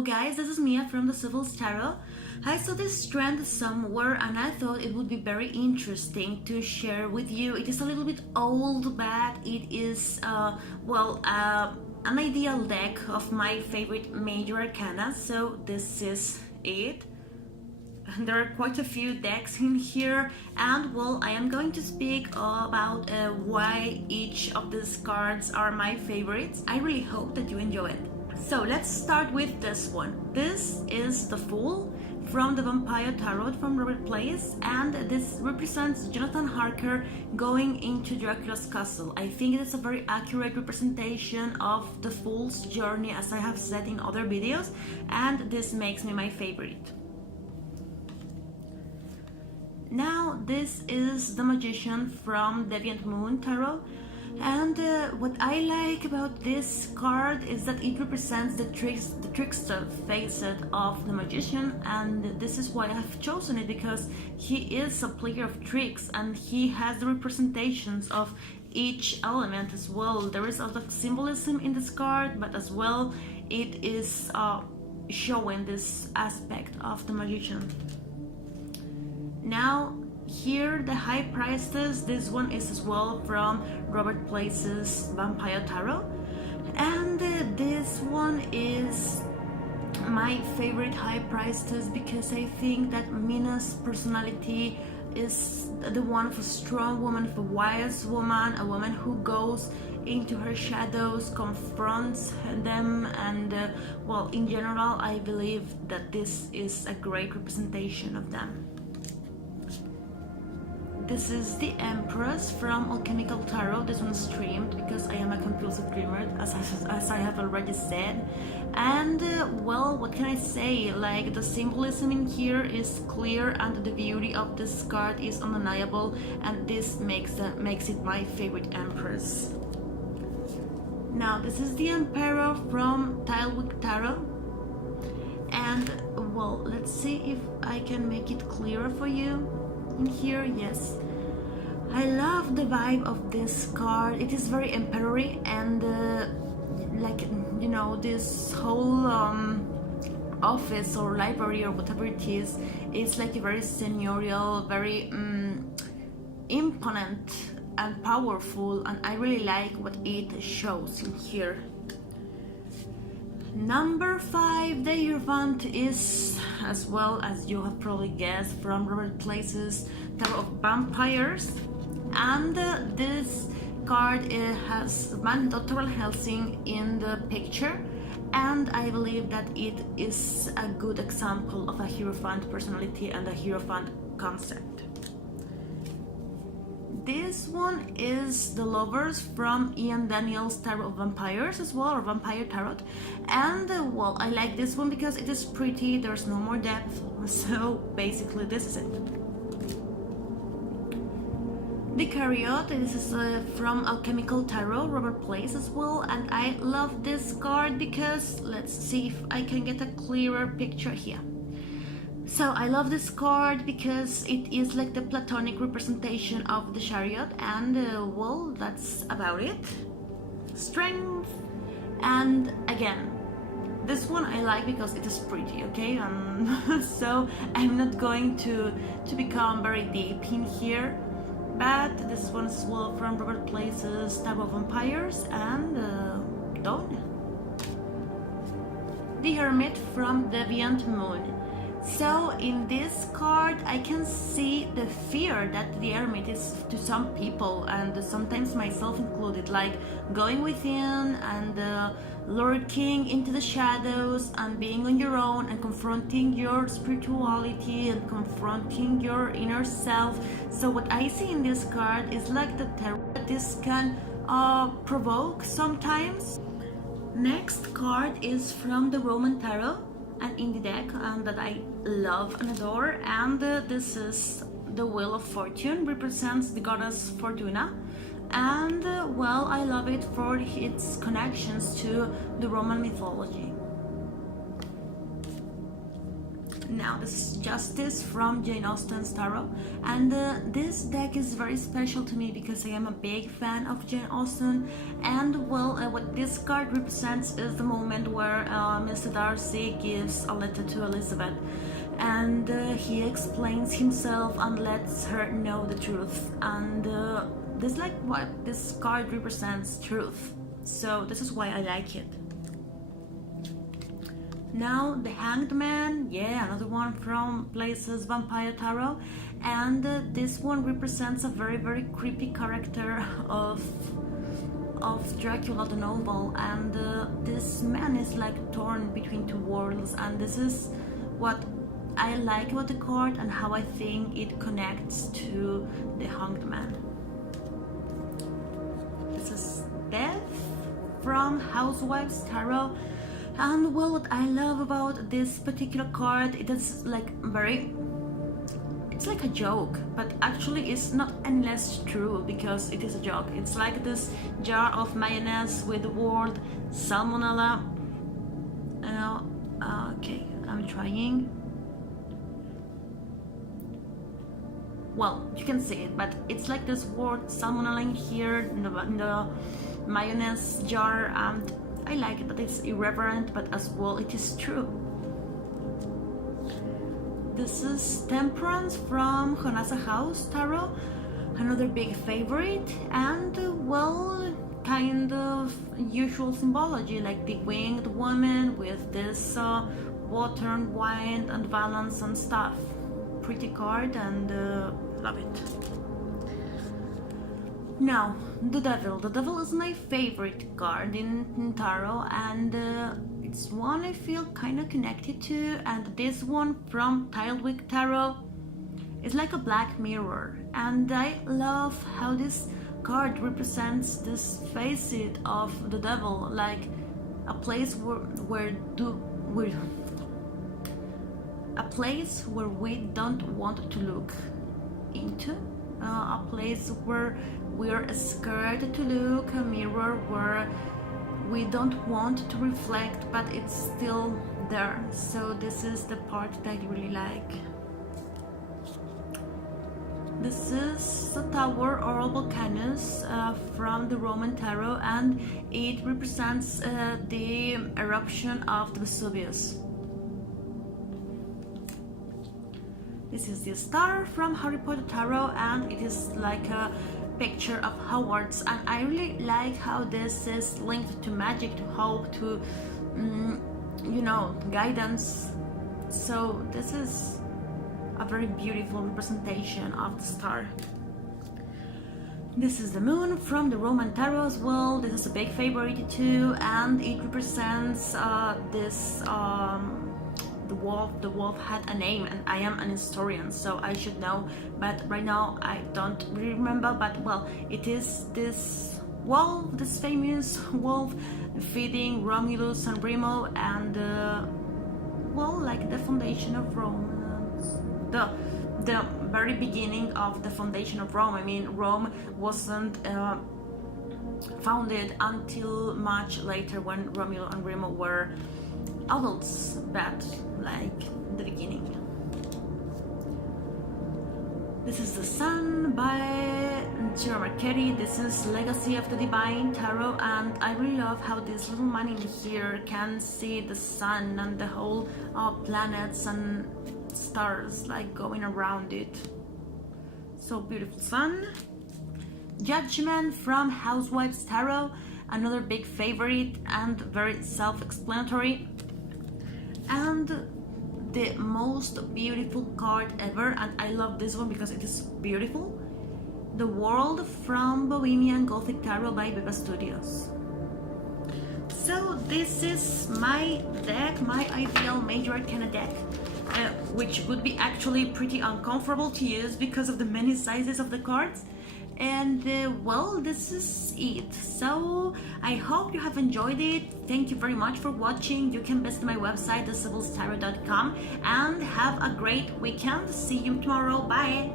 Hello guys, this is Mia from the Sibyl's Tarot. I saw this trend somewhere and I thought it would be very interesting to share with you. It is a little bit old, but it is, an ideal deck of my favorite major arcana, so this is it. There are quite a few decks in here, and well, I am going to speak about why each of these cards are my favorites. I really hope that you enjoy it. So let's start with this one. This is the Fool from the Vampire Tarot from Robert Place, and this represents Jonathan Harker going into Dracula's castle. I think it is a very accurate representation of the Fool's journey, as I have said in other videos, and this makes me my favorite. Now this is the Magician from Deviant Moon Tarot, and what I like about this card is that it represents the trickster facet of the Magician, and this is why I have chosen it, because he is a player of tricks and he has the representations of each element as well. There is a lot of symbolism in this card, but as well it is showing this aspect of the Magician. Now here the High Priestess, this one is as well from Robert Place's Vampire Tarot, and this one is my favorite High Priestess because I think that Mina's personality is the one of a strong woman, of a wise woman, a woman who goes into her shadows, confronts them, and well, in general I believe that this is a great representation of them. This is the Empress from Alchemical Tarot. This one streamed because I am a compulsive dreamer, as I have already said. And well, what can I say? Like, the symbolism in here is clear and the beauty of this card is undeniable, and this makes it my favorite Empress. Now this is the Emperor from Tilewick Tarot, and well, let's see if I can make it clearer for you. In here, yes, I love the vibe of this card. It is very emperor-y, and like, you know, this whole office or library or whatever it is like a very seigneurial, very imponent and powerful, and I really like what it shows in here. Number 5, the Hierophant, is, as well as you have probably guessed, from Robert Place's Tarot of Vampires, and this card has Van Dr. Helsing in the picture, and I believe that it is a good example of a Hierophant personality and a Hierophant concept. This one is the Lovers from Ian Daniels Tarot of Vampires as well, or Vampire Tarot, and well, I like this one because it is pretty, there's no more depth, so basically this is it. The Chariot, this is from Alchemical Tarot, Robert Place as well, and I love this card because, let's see if I can get a clearer picture here. So I love this card because it is like the platonic representation of the Chariot, and well, that's about it. Strength, and again, this one I like because it is pretty, okay? So I'm not going to become very deep in here, but this one is well from Robert Place's Tarot of Vampires, and done. The Hermit from Deviant Moon. So in this card I can see the fear that the Hermit is to some people, and sometimes myself included, like going within and lurking into the shadows and being on your own and confronting your spirituality and confronting your inner self. So what I see in this card is like the terror that this can provoke sometimes. Next card is from the Roman Tarot, an indie deck that I love and adore, and this is the Wheel of Fortune, represents the goddess Fortuna, and well, I love it for its connections to the Roman mythology. Now this is Justice from Jane Austen's tarot, and this deck is very special to me because I am a big fan of Jane Austen, and well, what this card represents is the moment where Mr. Darcy gives a letter to Elizabeth, and he explains himself and lets her know the truth, and this is like what this card represents, truth. So this is why I like it. Now the Hanged Man, yeah, another one from Places Vampire Tarot, and this one represents a very creepy character of Dracula the novel, and this man is like torn between two worlds, and this is what I like about the card and how I think it connects to the Hanged Man. This is Death from Housewives Tarot. And well, what I love about this particular card, it is like it's like a joke, but actually it's not any less true because it is a joke. It's like this jar of mayonnaise with the word salmonella. Okay, I'm trying. Well, you can see it, but it's like this word salmonella in here in the mayonnaise jar, and I like it that it's irreverent, but as well it is true. This is Temperance from Honasa House Tarot, another big favorite, and well, kind of usual symbology, like the winged woman with this water and wine and balance and stuff. Pretty card, and love it. Now, the Devil. The Devil is my favorite card in tarot, and it's one I feel kind of connected to, and this one from Tilwick Tarot is like a black mirror, and I love how this card represents this facet of the devil, like a place where we don't want to look into, a place where we're scared to look, a mirror where we don't want to reflect, but it's still there. So this is the part that I really like. This is the Tower or Volcanus from the Roman Tarot, and it represents the eruption of the Vesuvius. This is the Star from Harry Potter Tarot, and it is like a picture of Hogwarts, and I really like how this is linked to magic, to hope, to guidance. So this is a very beautiful representation of the star. This is the Moon from the Roman Tarot as well. This is a big favorite too, and it represents this the wolf had a name, and I am an historian, so I should know, but right now I don't remember. But well, it is this wolf, this famous wolf feeding Romulus and Remo, and well, like the foundation of Rome, the very beginning of the foundation of Rome. I mean, Rome wasn't founded until much later, when Romeo and Remo were adults, but like the beginning. This is the Sun by Jerome Marchetti. This is Legacy of the Divine Tarot, and I really love how this little man in here can see the sun and the whole planets and stars like going around it. So beautiful. Sun. Judgement from Housewives Tarot, another big favorite and very self-explanatory, and the most beautiful card ever, and I love this one because it is beautiful. The World from Bohemian Gothic Tarot by Vesuvius. So this is my deck, my ideal Major Arcana deck, which would be actually pretty uncomfortable to use because of the many sizes of the cards. And well, this is it. So I hope you have enjoyed it. Thank you very much for watching. You can visit my website, thesibylstarot.com, and have a great weekend. See you tomorrow. Bye.